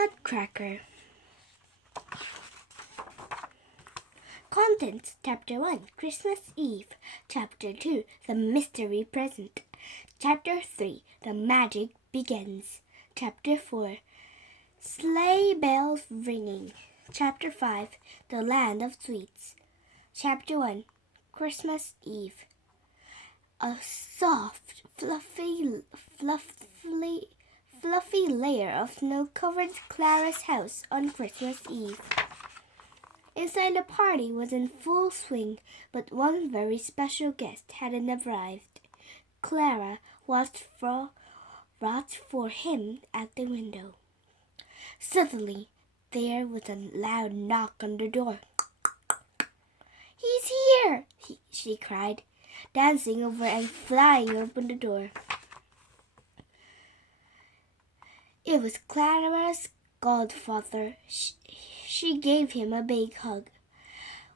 Nutcracker. Contents: Chapter 1, Christmas Eve. Chapter 2, The Mystery Present. Chapter 3, The Magic Begins. Chapter 4, Sleigh Bells Ringing. Chapter 5, The Land of Sweets. Chapter 1, Christmas Eve. A soft, fluffy layer of snow covered Clara's house on Christmas Eve. Inside, the party was in full swing, but one very special guest hadn't arrived. Clara watched for him at the window. Suddenly, there was a loud knock on the door. "He's here!" she cried, dancing over and flying open the door. It was Clara's godfather. She gave him a big hug.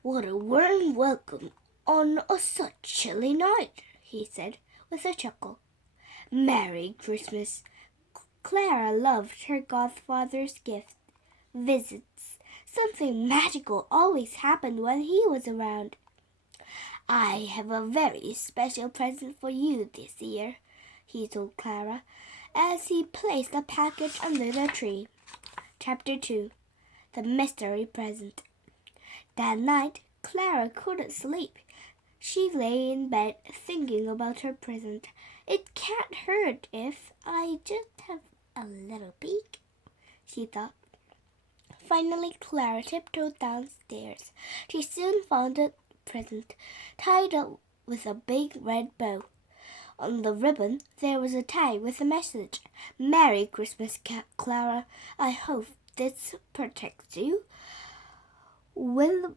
"What a warm welcome on such chilly night," he said with a chuckle. "Merry Christmas." Clara loved her godfather's visits. Something magical always happened when he was around. "I have a very special present for you this year," he told Clara, as he placed a package under the tree. Chapter 2, The Mystery Present. That night, Clara couldn't sleep. She lay in bed thinking about her present. "It can't hurt if I just have a little peek," she thought. Finally, Clara tiptoed downstairs. She soon found the present, tied up with a big red bow. On the ribbon there was a tag with a message. "Merry Christmas, Clara. I hope this protects you. With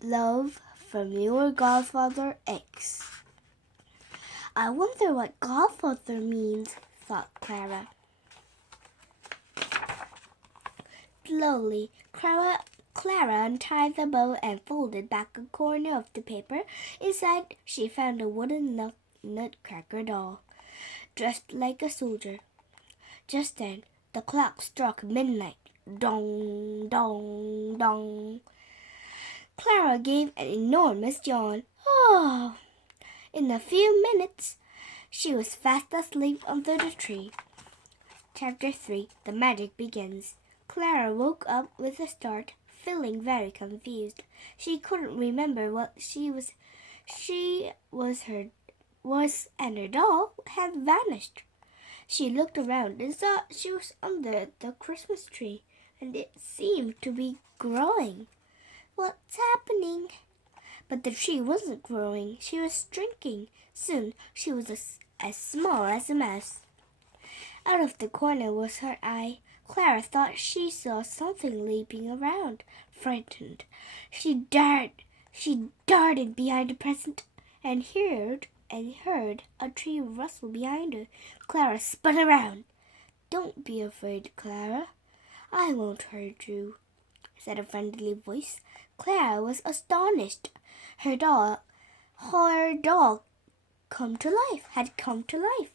love from your godfather X." "I wonder what godfather means," thought Clara. Slowly, Clara untied the bow and folded back a corner of the paper. Inside, she found a wooden Nutcracker doll, dressed like a soldier. Just then, the clock struck midnight. Dong, dong, dong. Clara gave an enormous yawn. Oh! In a few minutes, she was fast asleep under the tree. Chapter 3, The Magic Begins. Clara woke up with a start, feeling very confused. She couldn't remember what and her doll had vanished. She looked around and saw she was under the Christmas tree, and it seemed to be growing. "What's happening?" But the tree wasn't growing. She was shrinking. Soon she was as small as a mouse. Out of the corner was her eye. Clara thought she saw something leaping around. Frightened, she darted behind the present and heard a tree rustle behind her. Clara spun around. "Don't be afraid, Clara. I won't hurt you," said a friendly voice. Clara was astonished. Her doll had come to life.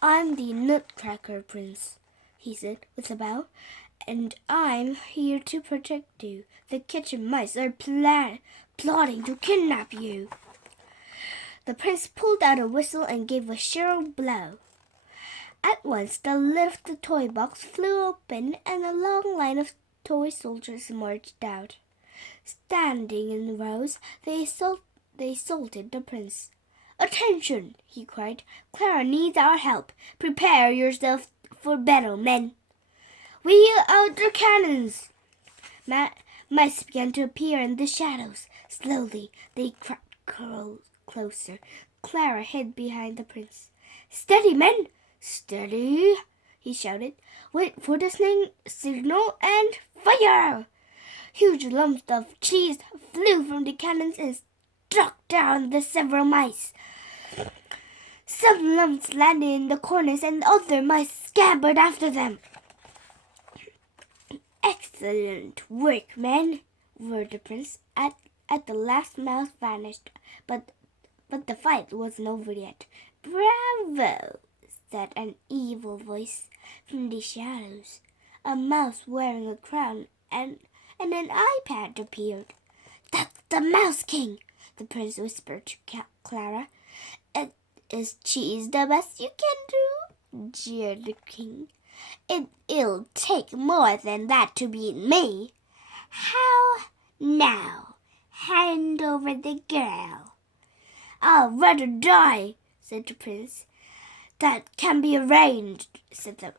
"I'm the Nutcracker Prince," he said with a bow, "and I'm here to protect you. The kitchen mice are plotting to kidnap you." The prince pulled out a whistle and gave a shrill blow. At once the lid of the toy box flew open and a long line of toy soldiers marched out. Standing in rows, they saluted the prince. "Attention!" he cried. "Clara needs our help. Prepare yourself for battle, men. Wheel out the cannons!" Mice began to appear in the shadows. Slowly, they crept closer. Clara hid behind the prince. "Steady, men! Steady!" he shouted. "Wait for the signal and fire!" Huge lumps of cheese flew from the cannons and struck down the several mice. Some lumps landed in the corners and other mice scampered after them. "Excellent work, men!" roared the prince. At the last mouse vanished, but the fight wasn't over yet. "Bravo!" said an evil voice from the shadows. A mouse wearing a crown and an iPad appeared. "That's the Mouse King," the prince whispered to Clara. "Is cheese the best you can do?" jeered the king. "It'll take more than that to beat me." "How now? Hand over the girl." "I'll rather die," said the prince. "That can be arranged," said the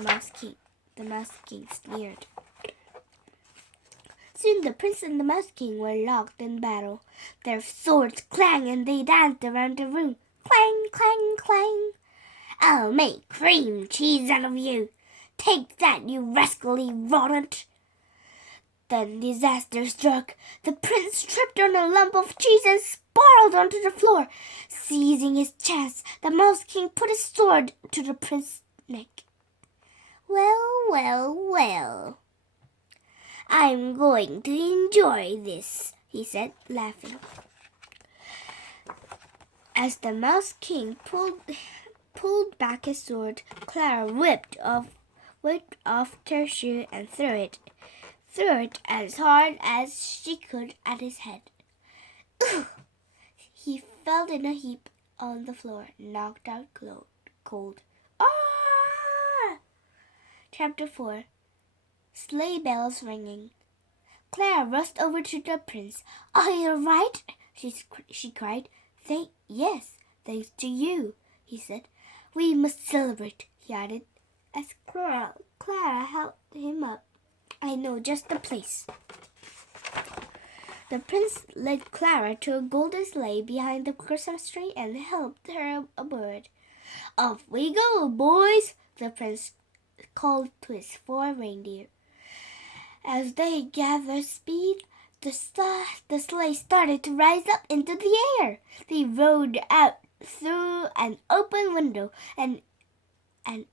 Mouse King. The Mouse King sneered. Soon the prince and the Mouse King were locked in battle. Their swords clanged and they danced around the room. Clang, clang, clang. "I'll make cream cheese out of you. Take that, you rascally rodent." Then disaster struck. The prince tripped on a lump of cheese and spiraled onto the floor. Seizing his chance, the Mouse King put his sword to the prince's neck. "Well, well, well. I'm going to enjoy this," he said, laughing. As the Mouse King pulled back his sword, Clara whipped off her shoe and threw it as hard as she could at his head. Ugh! He fell in a heap on the floor, knocked out cold. Ah! Chapter 4. Sleigh bells ringing. Clara rushed over to the prince. "Are you all right?" she cried. "Yes, thanks to you," he said. "We must celebrate," he added, as Clara helped him up. "I know just the place." The prince led Clara to a golden sleigh behind the Christmas tree and helped her aboard. "Off we go, boys," the prince called to his 4 reindeer. As they gathered speed, the sleigh started to rise up into the air. They rode out through an open window and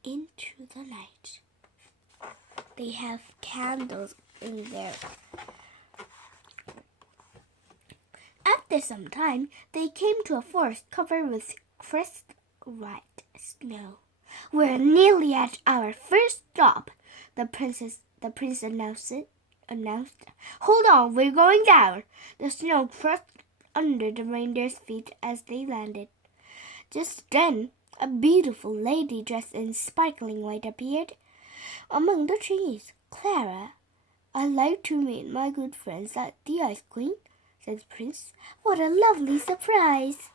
into the night. They have candles in there. After some time, they came to a forest covered with crisp white snow. "We're nearly at our first stop," the prince announced. "Hold on, we're going down." The snow crushed under the reindeer's feet as they landed. Just then, a beautiful lady dressed in sparkling white appeared among the trees. "Clara, I'd like to meet my good friends at the Ice Queen," said the prince. "What a lovely surprise!"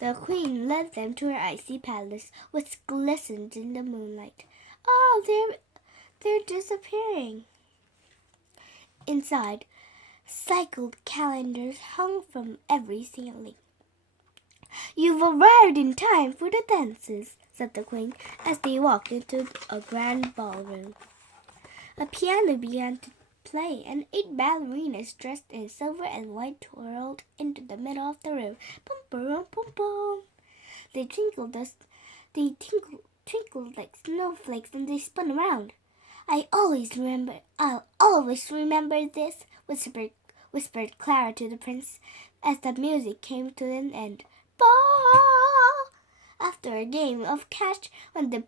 The queen led them to her icy palace, which glistened in the moonlight. "Oh, they're disappearing." Inside, cycled calendars hung from every ceiling. "You've arrived in time for the dances," said the queen as they walked into a grand ballroom. A piano began to play, and 8 ballerinas dressed in silver and white twirled into the middle of the room. Bum, bum, bum, bum. They twinkled like snowflakes, and they spun around. I'll always remember this," whispered Clara to the prince as the music came to an end. Ball! After a game of catch with the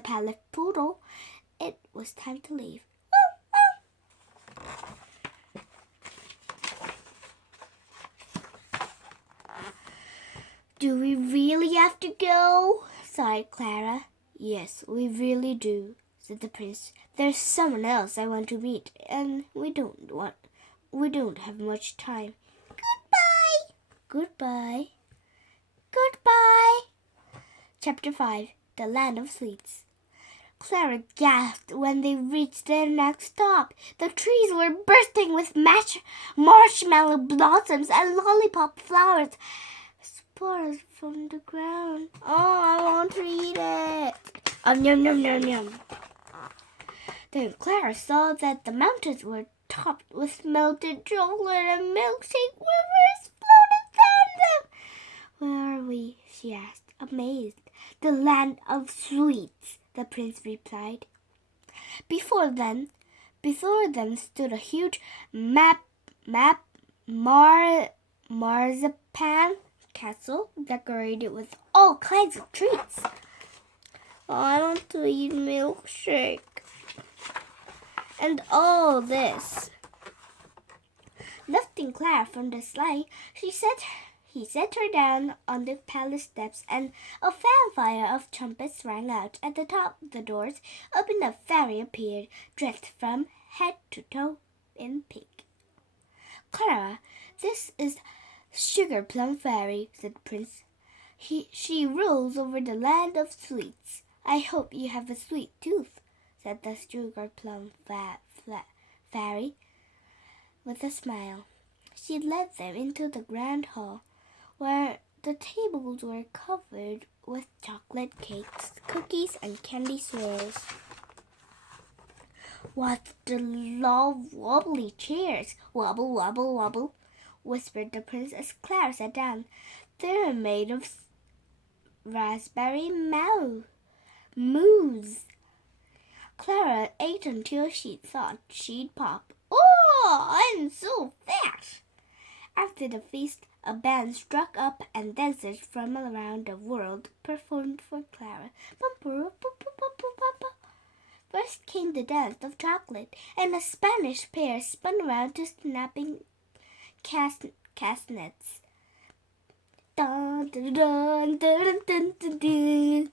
palace poodle, it was time to leave. "Do we really have to go?" sighed Clara. "Yes, we really do," said the prince. "There's someone else I want to meet, and we don't have much time." "Goodbye." "Goodbye." "Goodbye." Chapter 5. The Land of Sweets. Clara gasped when they reached their next stop. The trees were bursting with marshmallow blossoms and lollipop flowers. Spores from the ground. "Oh, I want to eat it." Yum, yum, yum, yum. Then Clara saw that the mountains were topped with melted chocolate and milkshake rivers floated down them. "Where are we?" she asked, amazed. "The land of sweets," the prince replied. Before them stood a huge marzipan castle decorated with all kinds of treats. I want to eat milkshake. And all this. Lifting Clara from the sleigh, he set her down on the palace steps, and a fanfare of trumpets rang out. At the top of the doors opened, a fairy appeared, dressed from head to toe in pink. Clara, this is Sugar Plum Fairy, said the prince. She rules over the land of sweets. I hope you have a sweet tooth, said the Sugar Plum Fairy with a smile. She led them into the grand hall, where the tables were covered with chocolate cakes, cookies, and candy swirls. What the wobbly chairs! Wobble, wobble, wobble, whispered the prince as Clara sat down. They're made of raspberry mousse. Clara ate until she thought she'd pop. Oh, I'm so fat! After the feast, a band struck up and dancers from around the world performed for Clara. First came the dance of chocolate, and a Spanish pair spun around to snapping castanets. Dun, dun, dun, dun, dun, dun, dun.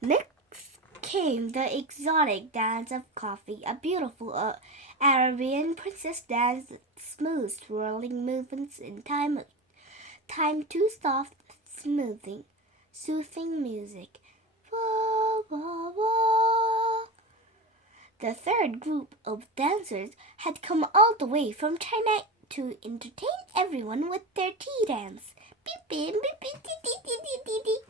Next came the exotic dance of coffee. A beautiful Arabian princess danced smooth, swirling movements in time to soft, soothing music. Wah, wah, wah. The third group of dancers had come all the way from China to entertain everyone with their tea dance. Beep, beep, beep, beep, dee, dee, dee, dee, dee, dee.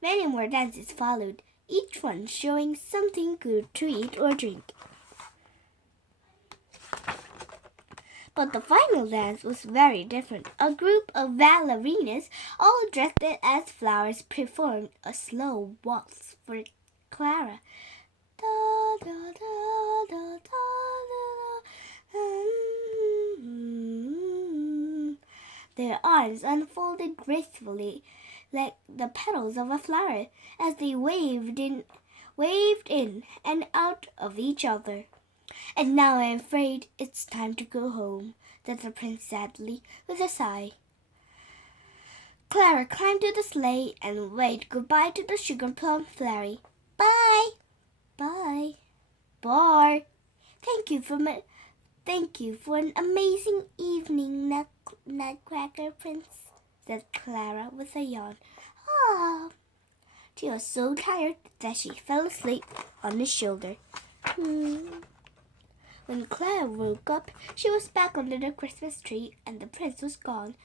Many more dances followed, each one showing something good to eat or drink. But the final dance was very different. A group of ballerinas, all dressed as flowers, performed a slow waltz for Clara. Da, da, da, da, da, da, Their arms unfolded gracefully like the petals of a flower as they waved in and out of each other. And now I'm afraid it's time to go home, said the prince sadly, with a sigh. Clara climbed to the sleigh and waved goodbye to the Sugar Plum Fairy. Bye! Bye! Bye! Thank you for an amazing evening, Nutcracker Prince, said Clara with a yawn. Ah! She was so tired that she fell asleep on his shoulder. When Clara woke up, she was back under the Christmas tree, and the prince was gone.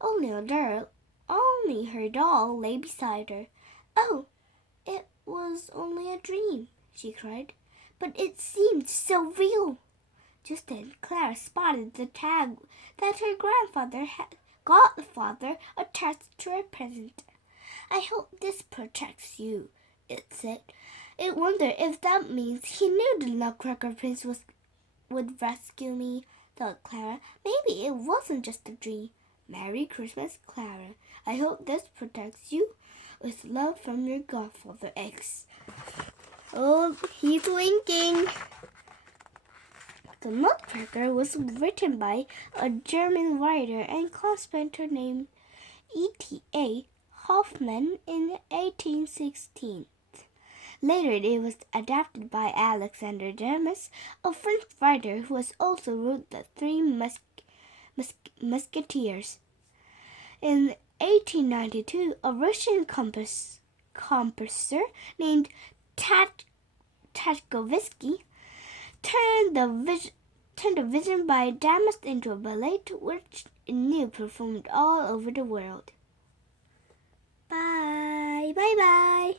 Only her doll lay beside her. Oh, it was only a dream, she cried, but it seemed so real. Just then, Clara spotted the tag that her godfather attached to her present. I hope this protects you, it said. I wonder if that means he knew the Nutcracker Prince would rescue me, thought Clara. Maybe it wasn't just a dream. Merry Christmas, Clara. I hope this protects you. With love from your godfather X. Oh, he's winking. The Nutcracker was written by a German writer and carpenter named E.T.A. Hoffmann in 1816. Later, it was adapted by Alexander Dumas, a French writer who has also wrote The Three Musketeers. In 1892, a Russian composer named Tchaikovsky turned the vision by Dumas into a ballet, which New performed all over the world. Bye, bye, bye.